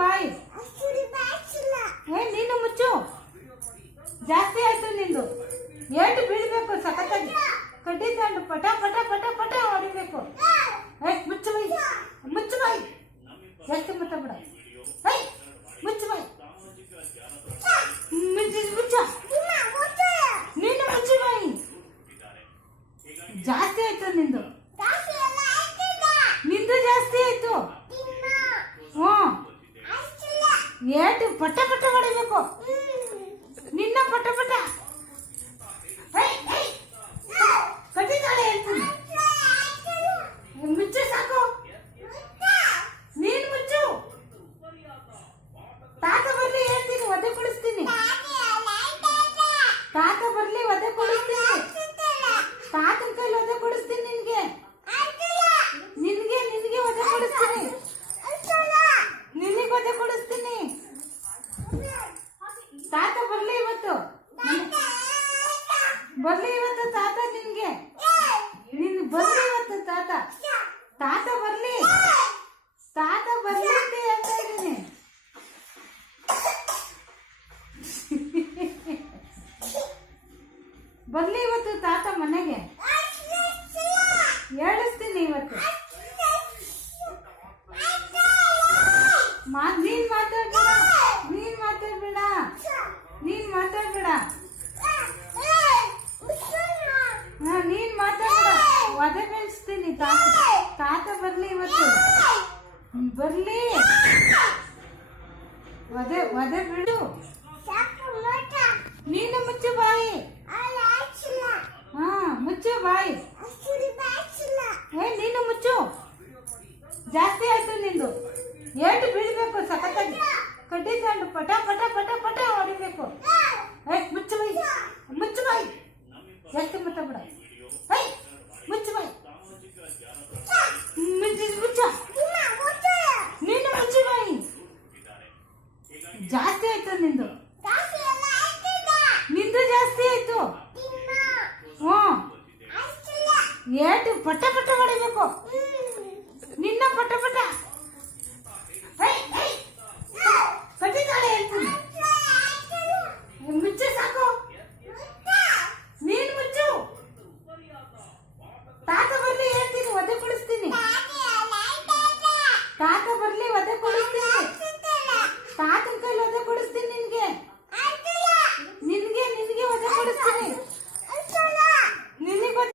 ಬಾಯಿ. ನೀನು ಮುಚ್ಚು. ಜಾಸ್ತಿ ಆಯ್ತು ನಿಂದು. ಏಟು ಬೀಳ್ಬೇಕು ಸಖತ್ತಾಗಿ. ಕಡ್ಡಿ ತಗೊಂಡು ಪಟ ಪಟ ಪಟ ಪಟ ಹೊಡಿಬೇಕು. ಮುಚ್ಚು ಬಾಯಿ, ಮುಚ್ಚು ಬಾಯಿ. ಜಾಸ್ತಿ ಮಾತಾಡ. ಮುಚ್ಚು ಬಾಯಿ, ಮುಚ್ಚು. ನೀನು ಮುಚ್ಚು ಬಾಯಿ. ಜಾಸ್ತಿ ಆಯ್ತು ನಿಂದು. ನಿಂದು ಜಾಸ್ತಿ ಆಯ್ತು. ಏಟು ಪಟ ಪಟ ಹೊಡಿಬೇಕು. ನಿನ್ನ ಪಟ ಪಟ ಕಟ್ಟಿದ್ದಾಳೆ ಹೇಳ್ತೀನಿ. ಮುಚ್ಚು ಸಾಕು. ನೀನು ಮುಚ್ಚು. ತಾತ ಬರ್ಲಿ ಹೇಳ್ತೀನಿ, ಒದೆ ಕೊಡಿಸ್ತೀನಿ. ತಾತ ಬರ್ಲಿ ಒದೆ ಕೊಡಿಸ್ತೀನಿ. ತಾತನ ಕೈಲಿ ಒದೆ ಕೊಡಿಸ್ತೀನಿ ನಿನ್ಗೆ. ನಿನ್ಗೆ ನಿನ್ಗೆ ಒದೆ ಕೊಡಿಸ್ತೀನಿ. ನಿನಗೆ ಒದೆ ಕೊಡಿಸ್ತೀನಿ. ತಾತ ಬರ್ಲಿ ಇವತ್ತು. ಬರ್ಲಿ ಇವತ್ತು ತಾತ ನಿನ್ಗೆ. ನಿನ್ ಬರ್ಲಿ ಇವತ್ತು ತಾತ. ತಾತ ಬರ್ಲಿ. ತಾತ ಬರ್ಲಿ ಅಂತ ಹೇಳ್ತಾ ಇದ್ದೀನಿ. ಬರ್ಲಿ ಇವತ್ತು ತಾತ ಮನೆಗೆ. ಹೇಳಿಸ್ತೀನಿ ಇವತ್ತು. ನೀನ್ ಮಾತಾಡ್ಬೇಡ. ನೀನ್ ಮಾತಾಡ್ಬೇಡ. ನೀನ್ ಮಾತಾಡ್ಬೇಡ. ನೀನ್ ಮಾತಾಡ್ಬೇಡ. ಒದೆ ಬೆಳೆಸ್ತೀನಿ. ತಾತ ತಾತ ಬರ್ಲಿ ಇವತ್ತು. ಬರ್ಲಿ. ಒದೆ ಒದೆ ಬಿಡು. ನೀನು ಮುಚ್ಚು ಬಾಯಿ. ಮುಚ್ಚು ಬಾಯಿ. ನೀನು ಮುಚ್ಚು. ಜಾಸ್ತಿ ಆಯ್ತು ನಿಂದು. ಏಟು ಬೀಳ್ಬೇಕು ಸಖತ್ತಾಗಿ. ಕಡ್ಡಿ ತಗೊಂಡು ಪಟ ಪಟ ಪಟ ಪಟ ಹೊಡಿಬೇಕು. ಮುಚ್ಚು ಬಾಯಿ, ಮುಚ್ಚು ಬಾಯಿ. ಜಾಸ್ತಿ ಮಾತಾಡ. ಮುಚ್ಚು ಬಾಯಿ, ಮುಚ್ಚು. ನೀನು ಮುಚ್ಚು ಬಾಯಿ. ಜಾಸ್ತಿ ಆಯ್ತು ನಿಂದು. ನಿಂದು ಜಾಸ್ತಿ ಆಯ್ತು. ಏಟು ಪಟ ಪಟ ಹೊಡಿಬೇಕು. ನಿನ್ನ ಪಟ ಪಟ ಕಟ್ಟಿದ್ದಾಳೆ ಹೇಳ್ತೀನಿ.